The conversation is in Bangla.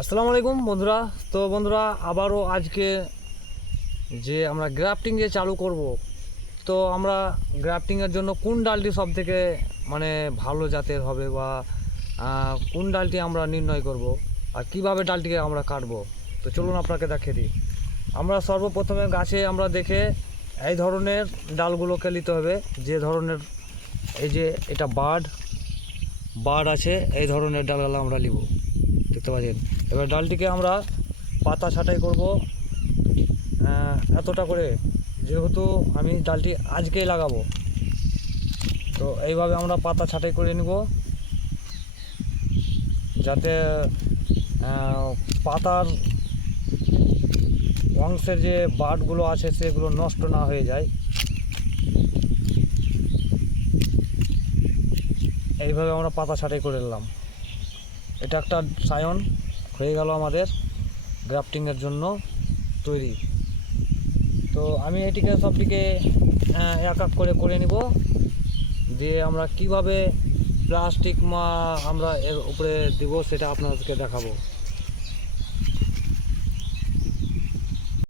আসসালামু আলাইকুম বন্ধুরা। তো বন্ধুরা, আবারও আজকে যে আমরা গ্রাফটিং যে চালু করব, তো আমরা গ্রাফটিংয়ের জন্য কোন ডালটি সব থেকে ভালো জাতের হবে বা কোন ডালটি আমরা নির্ণয় করব আর কিভাবে ডালটিকে আমরা কাটবো, তো চলুন আপনাকে দেখিয়ে দিই। আমরা সর্বপ্রথমে গাছে আমরা দেখে এই ধরনের ডালগুলোকে নিতে হবে, যে ধরনের এই যে এটা বার্ড আছে, এই ধরনের ডালগুলো আমরা নিব, দেখতে পাচ্ছেন। এবার ডালটিকে আমরা পাতা ছাঁটাই করব এতটা করে, যেহেতু আমি ডালটি আজকেই লাগাবো, তো এইভাবে আমরা পাতা ছাঁটাই করে নিব, যাতে পাতার অংশের যে বার্ডগুলো আছে সেগুলো নষ্ট না হয়ে যায়। এইভাবে আমরা পাতা ছাঁটাই করে নিলাম। এটা একটা সায়ন হয়ে গেল আমাদের গ্রাফটিংয়ের জন্য তৈরি। তো আমি এটিকে সবটিকে এক এক করে করে নিব, দিয়ে আমরা কিভাবে প্লাস্টিক আমরা এর উপরে দিব সেটা আপনাদেরকে দেখাবো।